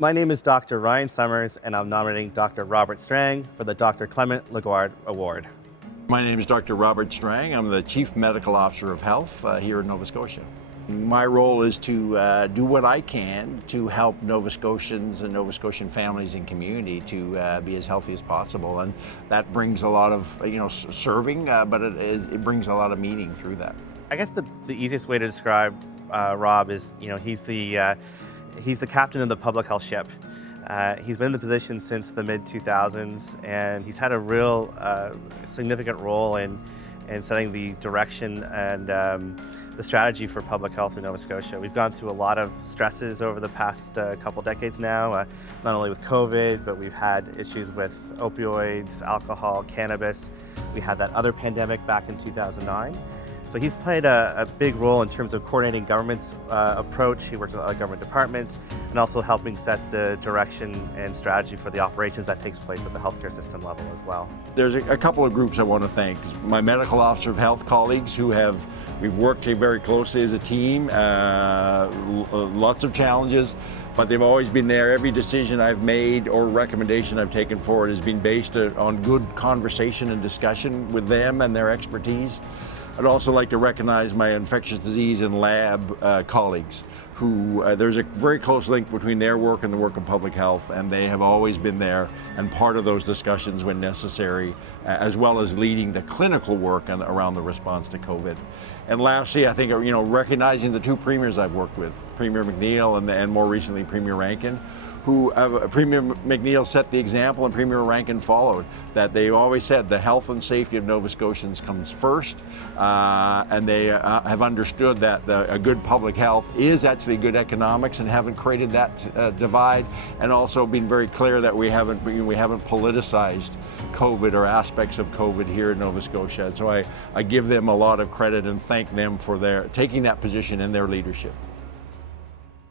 My name is Dr. Ryan Summers, and I'm nominating Dr. Robert Strang for the Dr. Clement Ligoure Award. My name is Dr. Robert Strang. I'm the Chief Medical Officer of Health here in Nova Scotia. My role is to do what I can to help Nova Scotians and Nova Scotian families and community to be as healthy as possible, and that brings a lot of serving, but it brings a lot of meaning through that. I guess the easiest way to describe Rob is, he's the captain of the public health ship. He's been in the position since the mid-2000s, and he's had a real significant role in setting the direction and the strategy for public health in Nova Scotia. We've gone through a lot of stresses over the past couple decades now, not only with COVID, but we've had issues with opioids, alcohol, cannabis. We had that other pandemic back in 2009. So he's played a big role in terms of coordinating government's approach. He works with other government departments and also helping set the direction and strategy for the operations that takes place at the healthcare system level as well. There's a couple of groups I want to thank. My medical officer of health colleagues we've worked very closely as a team, lots of challenges, but they've always been there. Every decision I've made or recommendation I've taken forward has been based on good conversation and discussion with them and their expertise. I'd also like to recognize my infectious disease and lab colleagues who, there's a very close link between their work and the work of public health, and they have always been there and part of those discussions when necessary, as well as leading the clinical work around the response to COVID. And lastly, I think, recognizing the two premiers I've worked with, Premier McNeil and more recently Premier Rankin, who Premier McNeil set the example and Premier Rankin followed, that they always said the health and safety of Nova Scotians comes first, and they have understood that a good public health is actually good economics and haven't created that divide, and also been very clear that we haven't politicized COVID or aspects of COVID here in Nova Scotia. And so I give them a lot of credit and thank them for taking that position and their leadership.